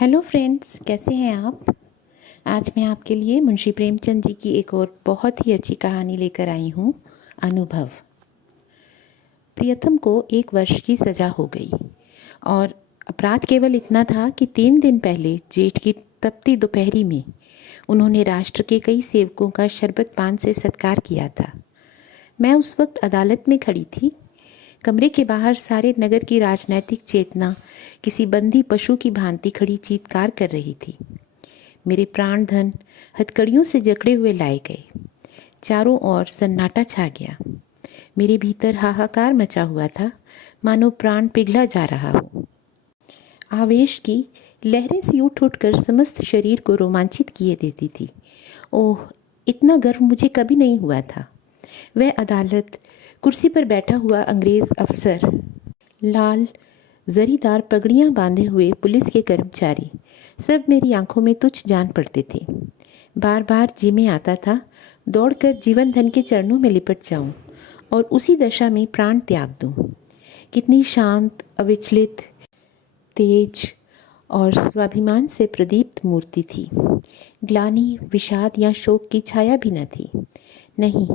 Hello friends, कैसे हैं आप। आज मैं आपके लिए मुंशी प्रेमचंद जी की एक और बहुत ही अच्छी कहानी लेकर आई हूँ। अनुभव। प्रियतम को 1 वर्ष की सज़ा हो गई और अपराध केवल इतना था कि 3 दिन पहले जेठ की तपती दोपहरी में उन्होंने राष्ट्र के कई सेवकों का शरबत पान से सत्कार किया था। मैं उस वक्त अदालत में खड़ी थी। कमरे के बाहर सारे नगर की राजनैतिक चेतना किसी बंदी पशु की भांति खड़ी चीत्कार कर रही थी। मेरे प्राण धन हथकड़ियों से जकड़े हुए लाए गए। चारों ओर सन्नाटा छा गया। मेरे भीतर हाहाकार मचा हुआ था, मानो प्राण पिघला जा रहा हो। आवेश की लहरें सी उठ उठकर समस्त शरीर को रोमांचित किए देती थी। ओह, इतना गर्व मुझे कभी नहीं हुआ था। वह अदालत, कुर्सी पर बैठा हुआ अंग्रेज अफसर, लाल जरीदार पगड़ियाँ बांधे हुए पुलिस के कर्मचारी, सब मेरी आंखों में तुच्छ जान पड़ते थे। बार बार जी में आता था दौड़कर जीवन धन के चरणों में लिपट जाऊं और उसी दशा में प्राण त्याग दूं। कितनी शांत, अविचलित, तेज और स्वाभिमान से प्रदीप्त मूर्ति थी। ग्लानि, विषाद या शोक की छाया भी न थी। नहीं,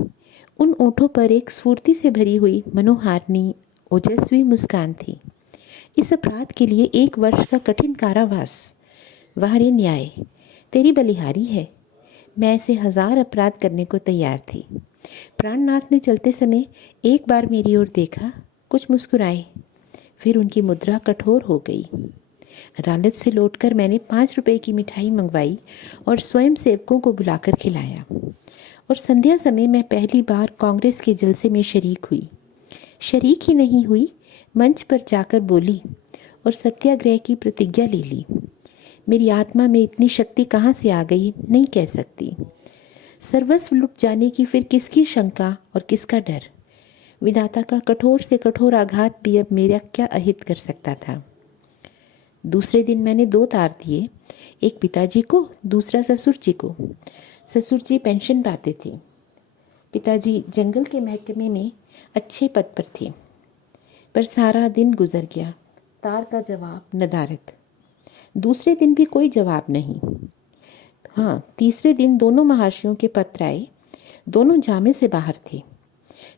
उन ओठों पर एक स्फूर्ति से भरी हुई मनोहारिणी ओजस्वी मुस्कान थी। इस अपराध के लिए 1 वर्ष का कठिन कारावास, वाह रे न्याय, तेरी बलिहारी है। मैं ऐसे 1000 अपराध करने को तैयार थी। प्राणनाथ ने चलते समय एक बार मेरी ओर देखा, कुछ मुस्कुराए, फिर उनकी मुद्रा कठोर हो गई। अदालत से लौटकर मैंने 5 रुपए की मिठाई मंगवाई और स्वयं सेवकों को बुलाकर खिलाया। और संध्या समय मैं पहली बार कांग्रेस के जलसे में शरीक हुई। शरीक ही नहीं हुई, मंच पर जाकर बोली और सत्याग्रह की प्रतिज्ञा ले ली। मेरी आत्मा में इतनी शक्ति कहाँ से आ गई, नहीं कह सकती। सर्वस्व लुट जाने की फिर किसकी शंका और किसका डर। विधाता का कठोर से कठोर आघात भी अब मेरा क्या अहित कर सकता था। दूसरे दिन मैंने 2 तार दिए, एक पिताजी को, दूसरा ससुर जी को। ससुर जी पेंशन पाते थे। पिताजी जंगल के महकमे में अच्छे पद पर थे। पर सारा दिन गुजर गया, तार का जवाब नदारद। दूसरे दिन भी कोई जवाब नहीं। हाँ, तीसरे दिन दोनों महाशयों के पत्र आए। दोनों जामे से बाहर थे।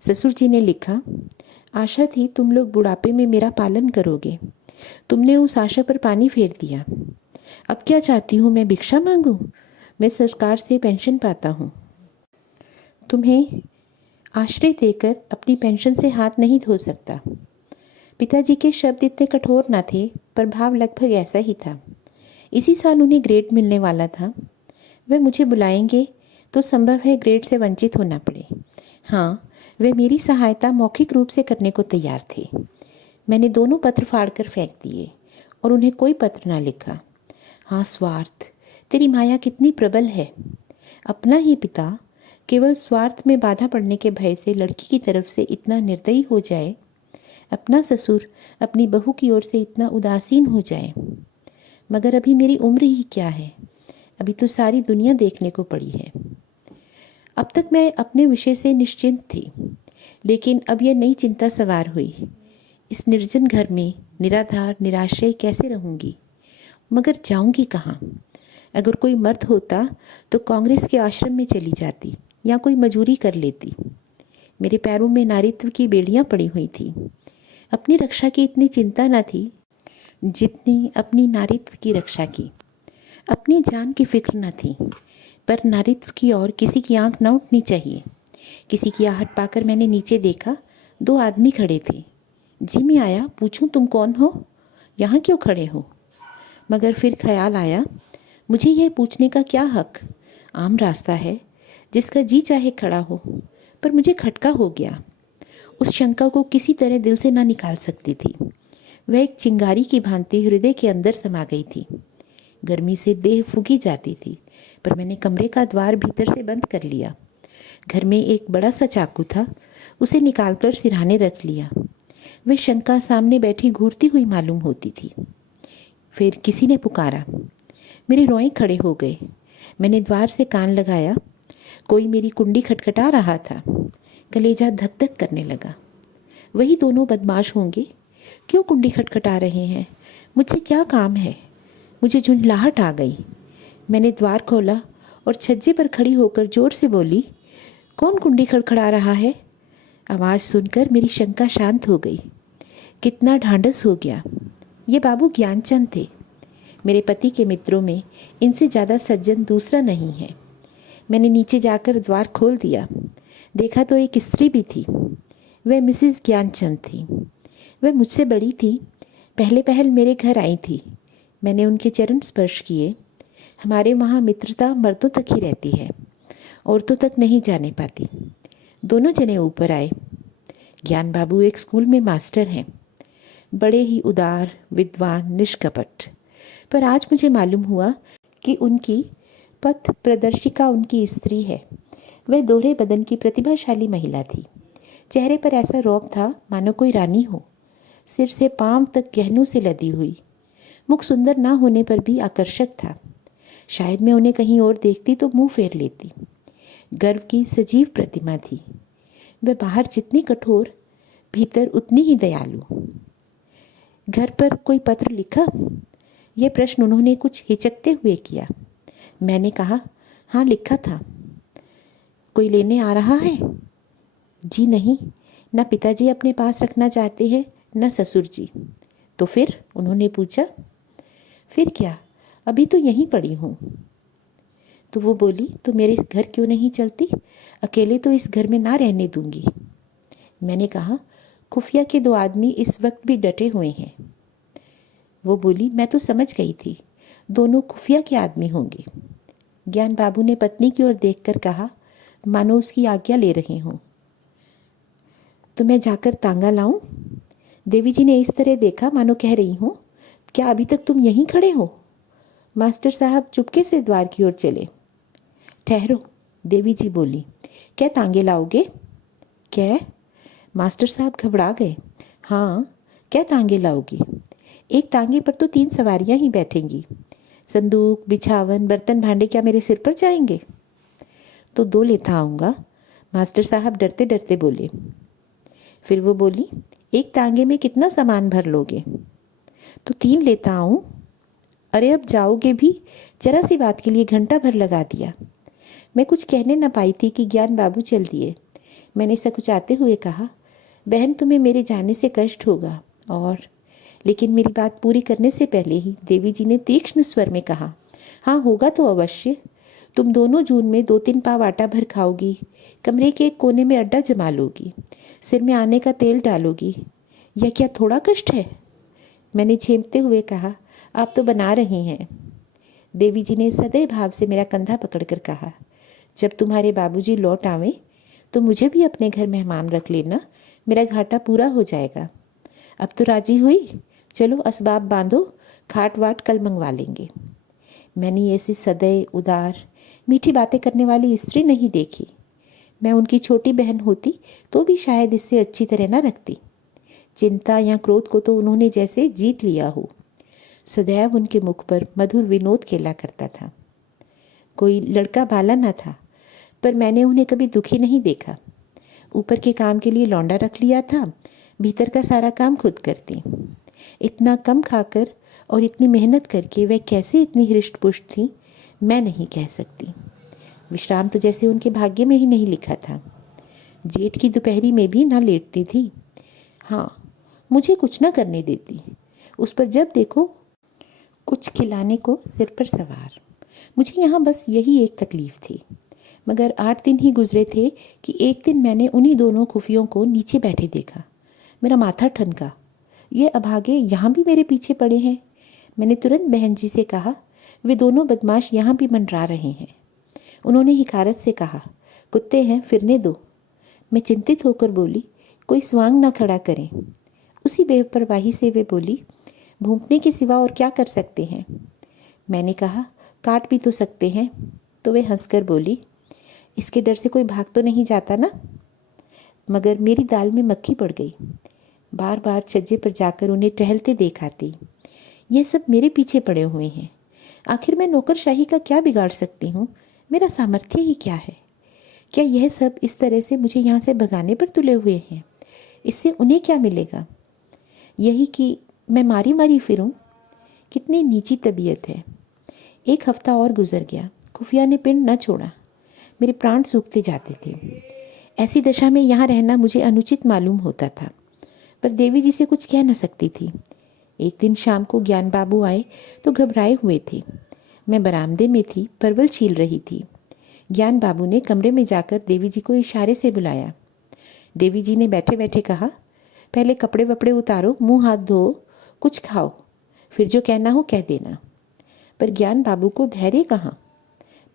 ससुर जी ने लिखा, आशा थी तुम लोग बुढ़ापे में मेरा पालन करोगे। तुमने उस आशा पर पानी फेर दिया। अब क्या चाहती हूँ, मैं भिक्षा मांगूँ? मैं सरकार से पेंशन पाता हूँ। तुम्हें आश्रय देकर अपनी पेंशन से हाथ नहीं धो सकता। पिताजी के शब्द इतने कठोर न थे, पर भाव लगभग ऐसा ही था। इसी साल उन्हें ग्रेड मिलने वाला था। वे मुझे बुलाएंगे तो संभव है ग्रेड से वंचित होना पड़े। हाँ, वे मेरी सहायता मौखिक रूप से करने को तैयार थे। मैंने दोनों पत्र फाड़कर फेंक दिए और उन्हें कोई पत्र ना लिखा। हाँ, स्वार्थ, तेरी माया कितनी प्रबल है। अपना ही पिता केवल स्वार्थ में बाधा पड़ने के भय से लड़की की तरफ से इतना निर्दयी हो जाए, अपना ससुर अपनी बहू की ओर से इतना उदासीन हो जाए। मगर अभी मेरी उम्र ही क्या है, अभी तो सारी दुनिया देखने को पड़ी है। अब तक मैं अपने विषय से निश्चिंत थी, लेकिन अब यह नई चिंता सवार हुई। इस निर्जन घर में निराधार निराश्रय कैसे रहूंगी? मगर जाऊंगी कहाँ? अगर कोई मर्द होता तो कांग्रेस के आश्रम में चली जाती या कोई मजूरी कर लेती। मेरे पैरों में नारीत्व की बेड़ियां पड़ी हुई थी। अपनी रक्षा की इतनी चिंता न थी जितनी अपनी नारीत्व की रक्षा की। अपनी जान की फिक्र न थी, पर नारीत्व की ओर किसी की आंख न उठनी चाहिए। किसी की आहट पाकर मैंने नीचे देखा, 2 आदमी खड़े थे। जी में आया, पूछूं तुम कौन हो, यहाँ क्यों खड़े हो? मगर फिर ख्याल आया, मुझे यह पूछने का क्या हक? आम रास्ता है, जिसका जी चाहे खड़ा हो। पर मुझे खटका हो गया। उस शंका को किसी तरह दिल से ना निकाल सकती थी। वह एक चिंगारी की भांति हृदय के अंदर समा गई थी। गर्मी से देह फूकी जाती थी, पर मैंने कमरे का द्वार भीतर से बंद कर लिया। घर में एक बड़ा सा चाकू था, उसे निकालकर सिरहाने रख लिया। वह शंका सामने बैठी घूरती हुई मालूम होती थी। फिर किसी ने पुकारा। मेरे रोए खड़े हो गए। मैंने द्वार से कान लगाया। कोई मेरी कुंडी खटखटा रहा था। कलेजा धक धक करने लगा। वही दोनों बदमाश होंगे। क्यों कुंडी खटखटा रहे हैं? मुझसे क्या काम है? मुझे झुंझलाहट आ गई। मैंने द्वार खोला और छज्जे पर खड़ी होकर जोर से बोली, कौन कुंडी खड़खड़ा रहा है? आवाज़ सुनकर मेरी शंका शांत हो गई। कितना ढांढस हो गया। ये बाबू ज्ञानचंद थे। मेरे पति के मित्रों में इनसे ज़्यादा सज्जन दूसरा नहीं है। मैंने नीचे जाकर द्वार खोल दिया। देखा तो एक स्त्री भी थी। वह मिसेस ज्ञानचंद थी। वह मुझसे बड़ी थी। पहले पहल मेरे घर आई थी। मैंने उनके चरण स्पर्श किए। हमारे वहाँ मित्रता मर्दों तक ही रहती है, औरतों तक नहीं जाने पाती। दोनों जने ऊपर आए। ज्ञान बाबू एक स्कूल में मास्टर हैं, बड़े ही उदार, विद्वान, निष्कपट। पर आज मुझे मालूम हुआ कि उनकी पथ प्रदर्शिका उनकी स्त्री है। वह दोहरे बदन की प्रतिभाशाली महिला थी। चेहरे पर ऐसा रौब था मानो कोई रानी हो। सिर से पांव तक गहनों से लदी हुई। मुख सुंदर ना होने पर भी आकर्षक था। शायद मैं उन्हें कहीं और देखती तो मुंह फेर लेती। गर्व की सजीव प्रतिमा थी। वह बाहर जितनी कठोर, भीतर उतनी ही दयालु। घर पर कोई पत्र लिखा? यह प्रश्न उन्होंने कुछ हिचकते हुए किया। मैंने कहा, हाँ लिखा था। कोई लेने आ रहा है? जी नहीं, न पिताजी अपने पास रखना चाहते हैं न ससुर जी। तो फिर? उन्होंने पूछा। फिर क्या, अभी तो यहीं पड़ी हूँ। तो वो बोली, तो मेरे घर क्यों नहीं चलती? अकेले तो इस घर में ना रहने दूंगी। मैंने कहा, खुफिया के 2 आदमी इस वक्त भी डटे हुए हैं। वो बोली, मैं तो समझ गई थी, दोनों खुफिया के आदमी होंगे। ज्ञान बाबू ने पत्नी की ओर देखकर कहा, मानो उसकी आज्ञा ले रहे हों। तो मैं जाकर तांगा लाऊं? देवी जी ने इस तरह देखा मानो कह रही हूँ, क्या अभी तक तुम यहीं खड़े हो? मास्टर साहब चुपके से द्वार की ओर चले। ठहरो, देवी जी बोली, क्या तांगे लाओगे? क्या? मास्टर साहब घबरा गए। हाँ, क्या तांगे लाओगी? एक तांगे पर तो 3 सवारियां ही बैठेंगी। संदूक, बिछावन, बर्तन भांडे क्या मेरे सिर पर जाएंगे? तो 2 लेता आऊँगा, मास्टर साहब डरते डरते बोले। फिर वो बोली, एक तांगे में कितना सामान भर लोगे? तो 3 लेता आऊँ। अरे अब जाओगे भी? जरा सी बात के लिए घंटा भर लगा दिया। मैं कुछ कहने न पाई थी कि ज्ञान बाबू चल दिए। मैंने सकुचाते हुए कहा, बहन तुम्हें मेरे जाने से कष्ट होगा। और लेकिन मेरी बात पूरी करने से पहले ही देवी जी ने तीक्ष्ण स्वर में कहा, हाँ होगा तो अवश्य। तुम दोनों जून में 2-3 पाव आटा भर खाओगी, कमरे के एक कोने में अड्डा जमा लोगी, सिर में आने का तेल डालोगी। यह क्या थोड़ा कष्ट है? मैंने झेपते हुए कहा, आप तो बना रही हैं। देवी जी ने सदैव भाव से मेरा कंधा पकड़कर कहा, जब तुम्हारे बाबूजी लौट आवें तो मुझे भी अपने घर मेहमान रख लेना, मेरा घाटा पूरा हो जाएगा। अब तो राजी हुई? चलो असबाब बांधो, खाट वाट कल मंगवा लेंगे। मैंने ऐसी सदैव उदार, मीठी बातें करने वाली स्त्री नहीं देखी। मैं उनकी छोटी बहन होती तो भी शायद इससे अच्छी तरह न रखती। चिंता या क्रोध को तो उन्होंने जैसे जीत लिया हो। सदैव उनके मुख पर मधुर विनोद खेला करता था। कोई लड़का बाला न था, पर मैंने उन्हें कभी दुखी नहीं देखा। ऊपर के काम के लिए लौंडा रख लिया था, भीतर का सारा काम खुद करती। इतना कम खाकर और इतनी मेहनत करके वह कैसे इतनी हृष्ट पुष्ट थी, मैं नहीं कह सकती। विश्राम तो जैसे उनके भाग्य में ही नहीं लिखा था। जेठ की दोपहरी में भी ना लेटती थी। हाँ, मुझे कुछ ना करने देती। उस पर जब देखो कुछ खिलाने को सिर पर सवार। मुझे यहाँ बस यही एक तकलीफ़ थी। मगर 8 दिन ही गुजरे थे कि एक दिन मैंने उन्हीं दोनों खुफियों को नीचे बैठे देखा। मेरा माथा ठनका। ये अभागे यहाँ भी मेरे पीछे पड़े हैं। मैंने तुरंत बहन जी से कहा, वे दोनों बदमाश यहाँ भी मंडरा रहे हैं। उन्होंने हिकारत से कहा, कुत्ते हैं, फिरने दो। मैं चिंतित होकर बोली, कोई स्वांग ना खड़ा करें। उसी बेपरवाही से वे बोली, भूखने के सिवा और क्या कर सकते हैं? मैंने कहा, काट भी तो सकते हैं। तो वे हंसकर बोली, इसके डर से कोई भाग तो नहीं जाता ना? मगर मेरी दाल में मक्खी पड़ गई। बार बार छज्जे पर जाकर उन्हें टहलते देख आती। ये सब मेरे पीछे पड़े हुए हैं। आखिर मैं नौकरशाही का क्या बिगाड़ सकती हूँ? मेरा सामर्थ्य ही क्या है? क्या यह सब इस तरह से मुझे यहाँ से भगाने पर तुले हुए हैं? इससे उन्हें क्या मिलेगा? यही कि मैं मारी मारी फिरूं? कितनी नीची तबीयत है। एक हफ्ता और गुजर गया, खुफिया ने पिंड न छोड़ा। मेरे प्राण सूखते जाते थे। ऐसी दशा में यहाँ रहना मुझे अनुचित मालूम होता था, पर देवी जी से कुछ कह न सकती थी। एक दिन शाम को ज्ञान बाबू आए तो घबराए हुए थे। मैं बरामदे में थी, परवल छील रही थी। ज्ञान बाबू ने कमरे में जाकर देवी जी को इशारे से बुलाया। देवी जी ने बैठे बैठे कहा, पहले कपड़े वपड़े उतारो, मुंह हाथ धो, कुछ खाओ, फिर जो कहना हो कह देना। पर ज्ञान बाबू को धैर्य कहाँ।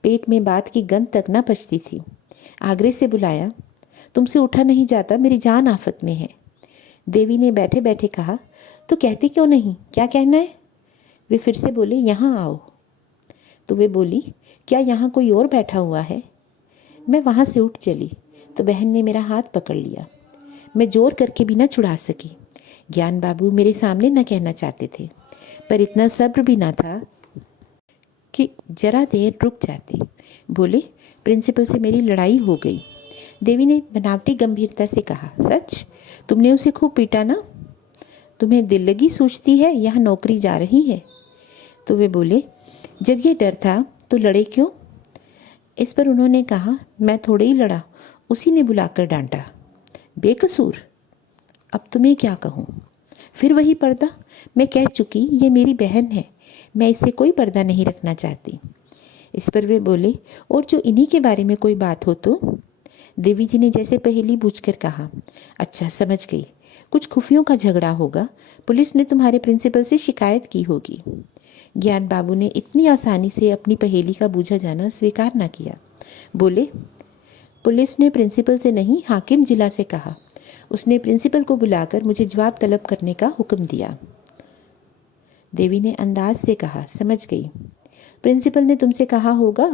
पेट में बात की गंध तक न पचती थी। आग्रह से बुलाया, तुमसे उठा नहीं जाता, मेरी जान आफत में है। देवी ने बैठे बैठे कहा, तो कहती क्यों नहीं, क्या कहना है? वे फिर से बोले, यहाँ आओ। तो वे बोली, क्या यहाँ कोई और बैठा हुआ है? मैं वहाँ से उठ चली तो बहन ने मेरा हाथ पकड़ लिया। मैं जोर करके भी न छुड़ा सकी। ज्ञान बाबू मेरे सामने न कहना चाहते थे, पर इतना सब्र भी न था कि जरा देर रुक जाते। बोले, प्रिंसिपल से मेरी लड़ाई हो गई। देवी ने बनावटी गंभीरता से कहा, सच? तुमने उसे खूब पीटा ना? तुम्हें दिल लगी सूझती है, यहाँ नौकरी जा रही है? तो वे बोले, जब ये डर था तो लड़े क्यों? इस पर उन्होंने कहा, मैं थोड़े ही लड़ा, उसी ने बुलाकर डांटा। बेकसूर। अब तुम्हें क्या कहूँ? फिर वही पर्दा। मैं कह चुकी, ये मेरी बहन है, मैं इससे कोई पर्दा नहीं रखना चाहती। इस पर वे बोले, और जो इन्हीं के बारे में कोई बात हो तो? देवी जी ने जैसे पहेली बूझकर कहा, अच्छा समझ गई, कुछ खुफियों का झगड़ा होगा, पुलिस ने तुम्हारे प्रिंसिपल से शिकायत की होगी। ज्ञान बाबू ने इतनी आसानी से अपनी पहेली का बूझा जाना स्वीकार न किया। बोले, पुलिस ने प्रिंसिपल से नहीं, हाकिम जिला से कहा। उसने प्रिंसिपल को बुलाकर मुझे जवाब तलब करने का हुक्म दिया। देवी ने अंदाज से कहा, समझ गई, प्रिंसिपल ने तुमसे कहा होगा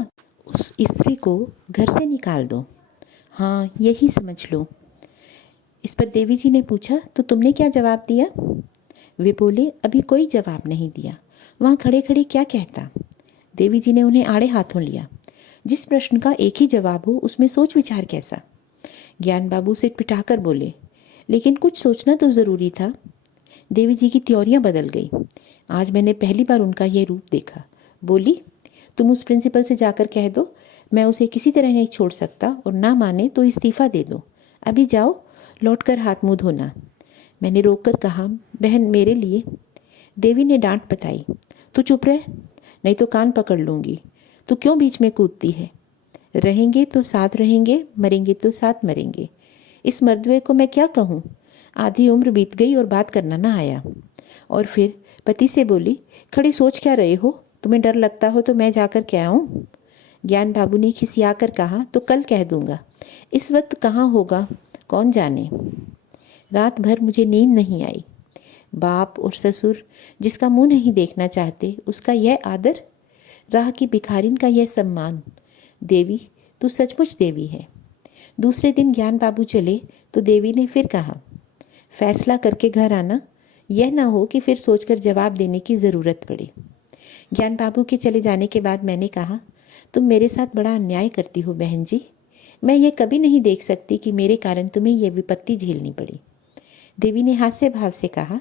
उस स्त्री को घर से निकाल दो। हाँ, यही समझ लो। इस पर देवी जी ने पूछा, तो तुमने क्या जवाब दिया? वे बोले, अभी कोई जवाब नहीं दिया, वहाँ खड़े खड़े क्या कहता। देवी जी ने उन्हें आड़े हाथों लिया। जिस प्रश्न का एक ही जवाब हो उसमें सोच विचार कैसा। ज्ञान बाबू सिर पिटाकर बोले, लेकिन कुछ सोचना तो ज़रूरी था। देवी जी की त्योरियां बदल गई। आज मैंने पहली बार उनका यह रूप देखा। बोली, तुम उस प्रिंसिपल से जाकर कह दो, मैं उसे किसी तरह नहीं छोड़ सकता, और ना माने तो इस्तीफ़ा दे दो। अभी जाओ, लौटकर हाथ मुँह धोना। मैंने रोककर कहा, बहन मेरे लिए। देवी ने डांट बताई, तू चुप रह, नहीं तो कान पकड़ लूँगी। तू क्यों बीच में कूदती है? रहेंगे तो साथ रहेंगे, मरेंगे तो साथ मरेंगे। इस मर्दवे को मैं क्या कहूँ? आधी उम्र बीत गई और बात करना ना आया। और फिर पति से बोली, खड़ी सोच क्या रहे हो? तुम्हें डर लगता हो तो मैं जाकर क्या आऊँ? ज्ञान बाबू ने खिसियाकर कहा, तो कल कह दूँगा। इस वक्त कहाँ होगा कौन जाने। रात भर मुझे नींद नहीं आई। बाप और ससुर जिसका मुंह नहीं देखना चाहते, उसका यह आदर, राह की भिखारिन का यह सम्मान। देवी, तू सचमुच देवी है। दूसरे दिन ज्ञान बाबू चले तो देवी ने फिर कहा, फैसला करके घर आना, यह ना हो कि फिर सोचकर जवाब देने की ज़रूरत पड़े। ज्ञान बाबू के चले जाने के बाद मैंने कहा, तुम मेरे साथ बड़ा अन्याय करती हो बहन जी। मैं ये कभी नहीं देख सकती कि मेरे कारण तुम्हें यह विपत्ति झेलनी पड़ी। देवी ने हास्य भाव से कहा,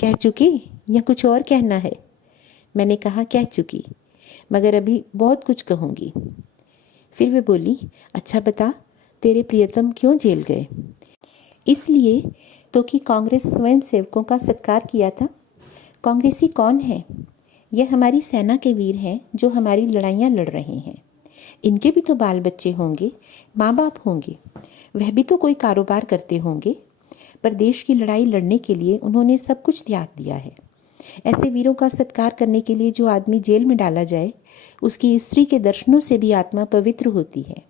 कह चुकी या कुछ और कहना है? मैंने कहा, कह चुकी, मगर अभी बहुत कुछ कहूँगी। फिर वे बोली, अच्छा बता, तेरे प्रियतम क्यों जेल गए? इसलिए तो कि कांग्रेस स्वयं सेवकों का सत्कार किया था। कांग्रेसी कौन है? यह हमारी सेना के वीर हैं जो हमारी लड़ाइयाँ लड़ रहे हैं। इनके भी तो बाल बच्चे होंगे, माँ बाप होंगे, वह भी तो कोई कारोबार करते होंगे। पर देश की लड़ाई लड़ने के लिए उन्होंने सब कुछ त्याग दिया है। ऐसे वीरों का सत्कार करने के लिए जो आदमी जेल में डाला जाए, उसकी स्त्री के दर्शनों से भी आत्मा पवित्र होती है।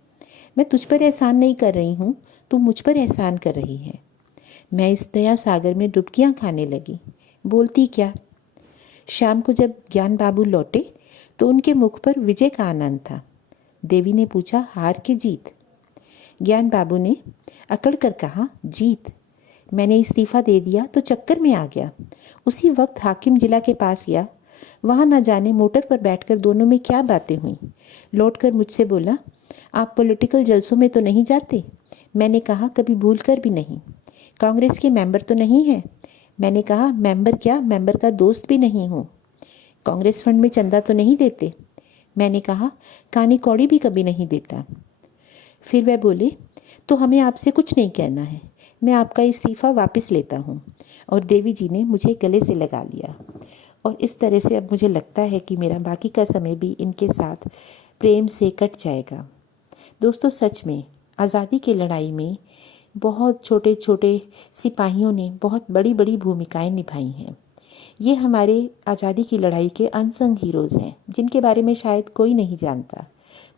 मैं तुझ पर एहसान नहीं कर रही हूँ, तू मुझ पर एहसान कर रही है। मैं इस दया सागर में डुबकियाँ खाने लगी। बोलती क्या। शाम को जब ज्ञान बाबू लौटे तो उनके मुख पर विजय का आनंद था। देवी ने पूछा, हार की जीत? ज्ञान बाबू ने अकड़ कर कहा, जीत। मैंने इस्तीफ़ा दे दिया तो चक्कर में आ गया। उसी वक्त हाकिम जिला के पास गया। वहाँ न जाने मोटर पर बैठकर दोनों में क्या बातें हुई। लौटकर मुझसे बोला, आप पॉलिटिकल जलसों में तो नहीं जाते? मैंने कहा, कभी भूल कर भी नहीं। कांग्रेस के मेंबर तो नहीं हैं? मैंने कहा, मेंबर क्या, मेंबर का दोस्त भी नहीं हूँ। कांग्रेस फंड में चंदा तो नहीं देते? मैंने कहा, कानी कौड़ी भी कभी नहीं देता। फिर वह बोले, तो हमें आपसे कुछ नहीं कहना है, मैं आपका इस्तीफ़ा वापस लेता हूँ। और देवी जी ने मुझे गले से लगा लिया। और इस तरह से अब मुझे लगता है कि मेरा बाकी का समय भी इनके साथ प्रेम से कट जाएगा। दोस्तों, सच में आज़ादी की लड़ाई में बहुत छोटे छोटे सिपाहियों ने बहुत बड़ी बड़ी भूमिकाएं निभाई हैं। ये हमारे आज़ादी की लड़ाई के अनसंग हीरोज़ हैं, जिनके बारे में शायद कोई नहीं जानता।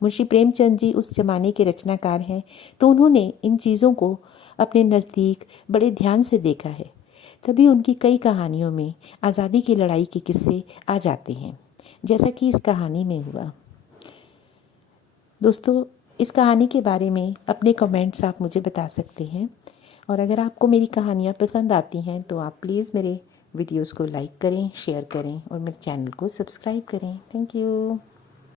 मुंशी प्रेमचंद जी उस ज़माने के रचनाकार हैं, तो उन्होंने इन चीज़ों को अपने नज़दीक बड़े ध्यान से देखा है, तभी उनकी कई कहानियों में आज़ादी की लड़ाई के किस्से आ जाते हैं, जैसा कि इस कहानी में हुआ। दोस्तों, इस कहानी के बारे में अपने कमेंट्स आप मुझे बता सकते हैं, और अगर आपको मेरी कहानियाँ पसंद आती हैं तो आप प्लीज़ मेरे वीडियोज़ को लाइक करें, शेयर करें और मेरे चैनल को सब्सक्राइब करें। Thank you.